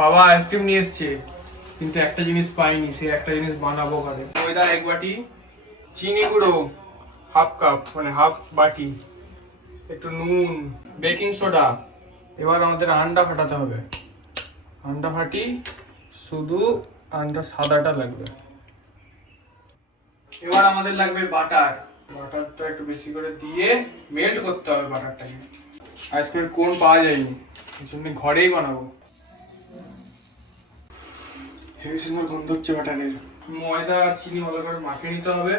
বাবা আইসক্রিম নিয়ে এসছে, কিন্তু একটা জিনিস পাইনি, সে একটা জিনিস বানাবো ঘরে। ময়দা 1 বাটি, চিনি গুঁড়ো হাফ কাপ মানে হাফ বাটি, একটু নুন, বেকিং সোডা। এবার আমাদের আন্ডা ফাটাতে হবে। আন্ডা ফাটি, শুধু আন্ডা সাদাটা লাগবে। এবার আমাদের লাগবে বাটার। বাটারটা একটু বেশি করে দিয়ে মেল্ট করতে হবে বাটারটাকে। আইসক্রিমের কোন পাওয়া যায়নি, এই জন্য ঘরেই বানাবো। হেভি সুন্দর গন্ধ হচ্ছে বাটারের। ময়দা আর চিনি ভালো করে মাখিয়ে নিতে হবে।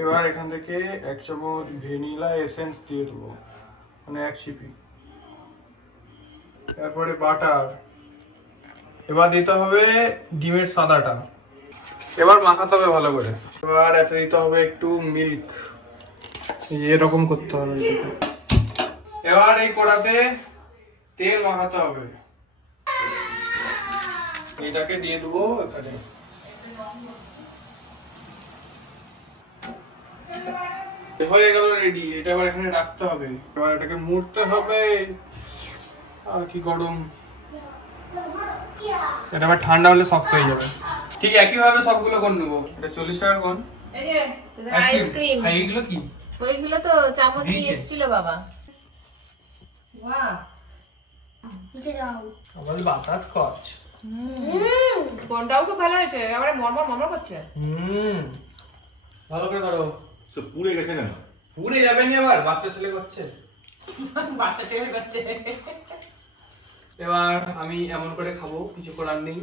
এবার এখান থেকে 1 চামচ ভ্যানিলা এসেন্স দিয়ে দেবো, মানে 1 সিপি। তারপরে বাটার। এবার দিতে হবে ডিমের সাদাটা। এবার মাখাতে হবে ভালো করে। এবার এতে দিতে হবে একটু মিল্ক, এরকম করতে হবে এটাকে। এবার এই কড়াতে তেল মাখাতে হবে, এটাকে দিয়ে দেবো এখানে। হয়ে গেল রেডি। এটা এবার এখানে রাখতে হবে। এবার এটাকে মুড়তে হবে। আর কি গরম, এটা আবার ঠান্ডা হলে শক্ত হয়ে যাবে। ঠিক একই ভাবে সবগুলো করে নেবো। এটা 40 টাকা কোন এই যে আইসক্রিম, এইগুলো কি? ওইগুলো তো চামচ নিয়ে এসেছিল বাবা। বাহ, নিচে যাও। আমার বাতাস কচ। কোনটাও তো ভালো হয়েছে, এবারে মরমর মরমর করছে। ভালো করে করো। তো পুড়ে গেছে কেন? পুড়ে যাবে না, আবার বাচ্চা ছেলে করছে। বাচ্চা ছেলে করছে। এবার আমি এমন করে খাবো, কিছু করার নেই।